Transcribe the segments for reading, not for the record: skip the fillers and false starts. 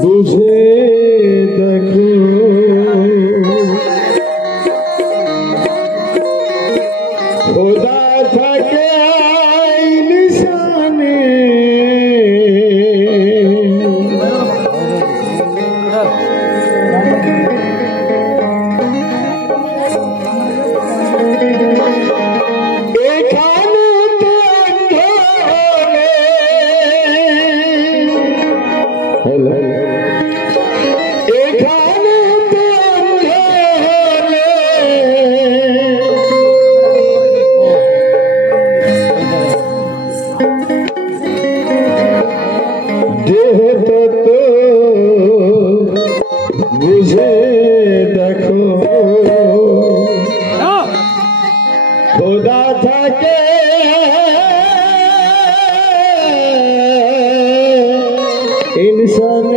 बुझे देखो खुदा था क्या निशाने मुझे देखो खुदा था के इंसान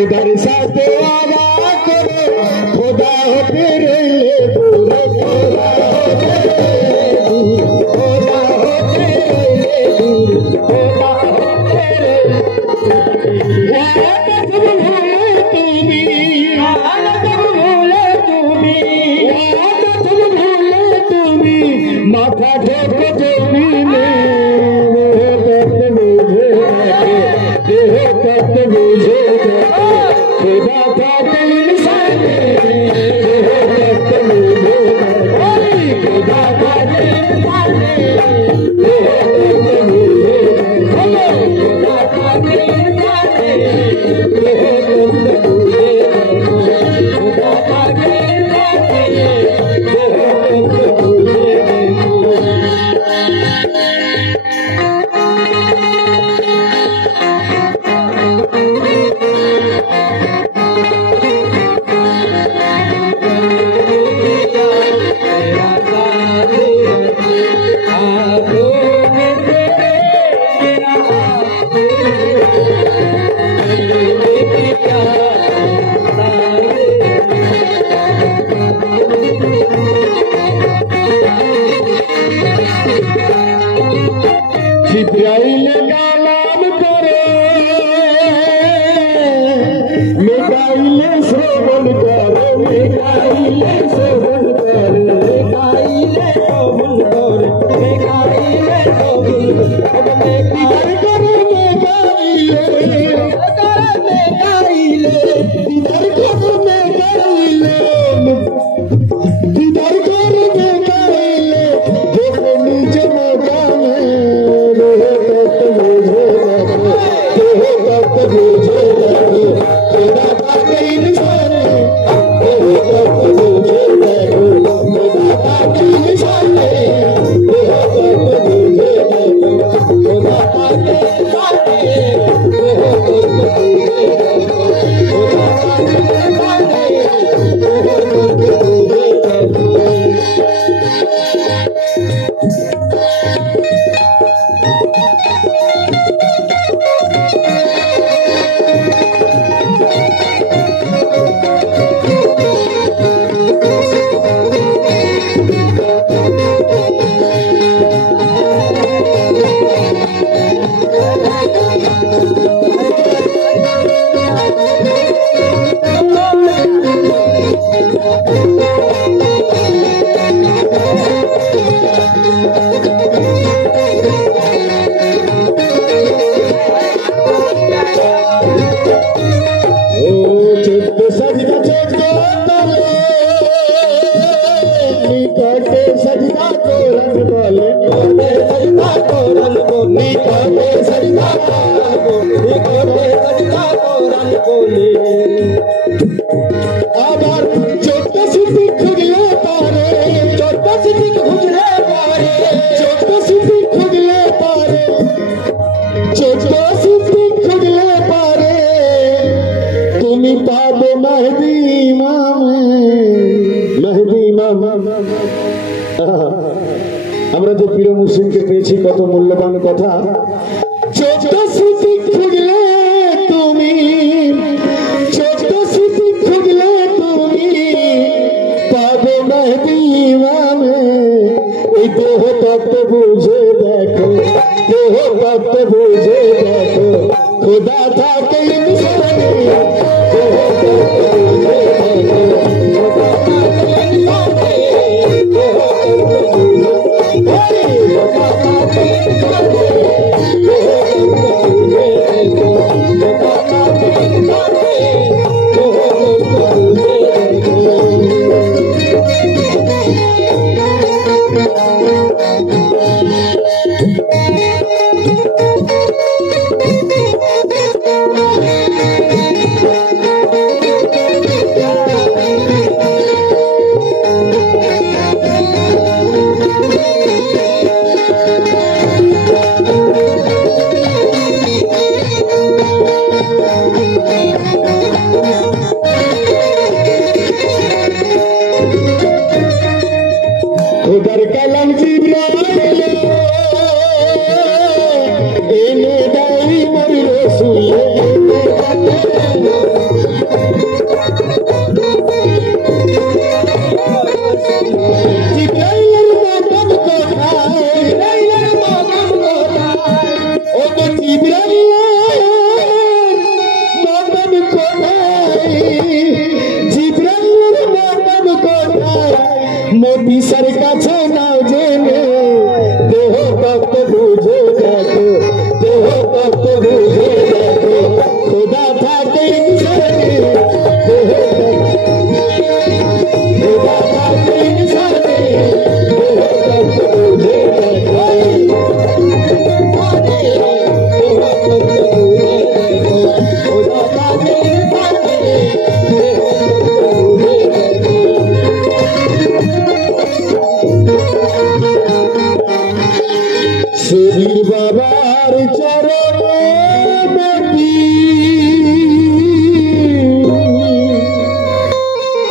उधर साथ वादा करो खुदा हो तेरे दूर खुदा हो तेरे दूर खुदा हो तेरे दूर खुदा हो तेरे याद भूले तुम्हें याद भूले तुम्हें याद भूले तुम्हें माथा ठोक जमीन में वो दर्द मुझे देह दर्द मुझे खुदा का दिल साने खुदा का दिल साने खुदा का दिल जिब्राइल का नाम करो मिकाइल से बन करो मिकाइल से बन करो मिकाइल को बन करो मिकाइल को बन मिकाइल करो मिकाइल करो मिकाइल इधर करो मिकाइल इधर करो मिकाइल देखो नीचे मकान है আমরা যে প্রিয় মুসলিমকে পেয়েছি কত মূল্যবান কথা। যত স্মৃতি খুঁজলে তুমি, যত স্মৃতি খুঁজলে তুমি পাবে না দিওয়ানে। এই দেহ তত্ত্ব বুঝে দেখো, দেহ তত্ত্ব বুঝে দেখো, খোদা থাকে ইনসানে। দেহ তত্ত্ব বুঝে দেখো, খোদা থাকে ইনসানে। দেহ তত্ত্ব বুঝে, খোদা থাকে ইনসানে। দেহ তত্ত্ব বুঝে দেখো, খোদা থাকে ইনসানে। দেহ তত্ত্ব বুঝে দেখো। खुदर कलम जिब्राइल एने दाई मोर रसूल जिब्राइल मदद को खाए, जिब्राइल मदद को खाए, ओ जिब्राइल मदद को खाए, जिब्राइल मदद को खाए। मोदी सर কাছে নাও জেনে দেহ তত্ত্ব বুঝে দেখো, দেহ তত্ত্ব বুঝে দেখো, খোদা থাকে ইনসানে। দেহ খোদা থাকে ইনসানে। দেহ তত্ত্ব বুঝে দেখো, দেহ তত্ত্ব বুঝে দেখো, খোদা থাকে ইনসানে। দেহ তত্ত্ব বুঝে দেখো। সুধীর বাবার চরণে বেটি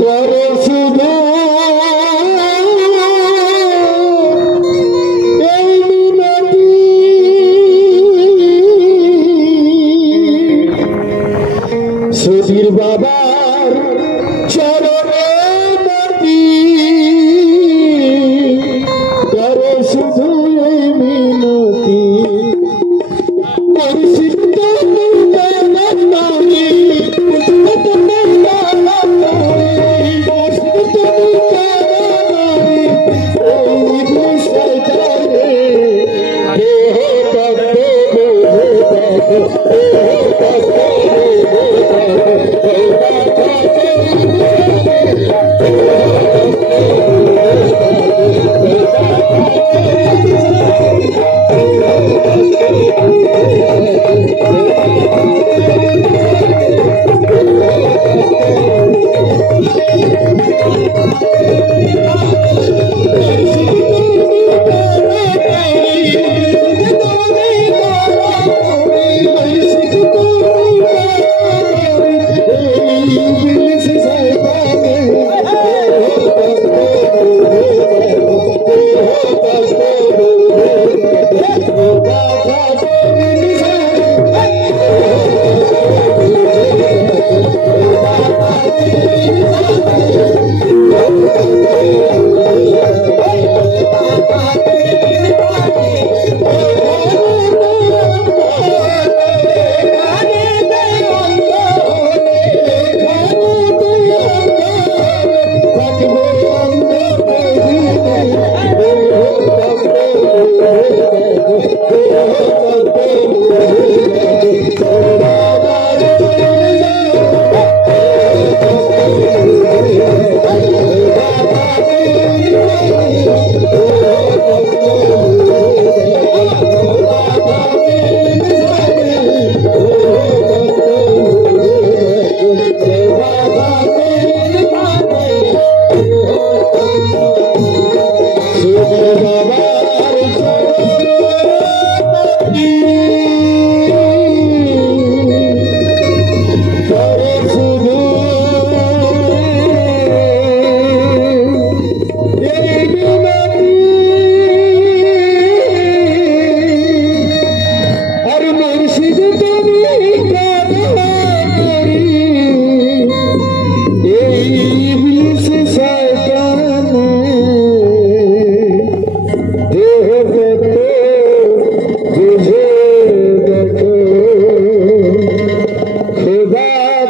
করো শুধু এই মিনতি। সুধীর বাবার চরণে বেটি করো শুধু এই মিনতি। মুর্শিদ তুমি জানানি, মুর্শিদ তুমি জানানি, মুর্শিদ তুমি জানানি। ওই ইবলিস শয়তানে দেহ তত্ত্ব বুঝে দেখো, দেহ তত্ত্ব বুঝে দেখো, খোদা থাকে ইনসানে।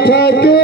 থাকে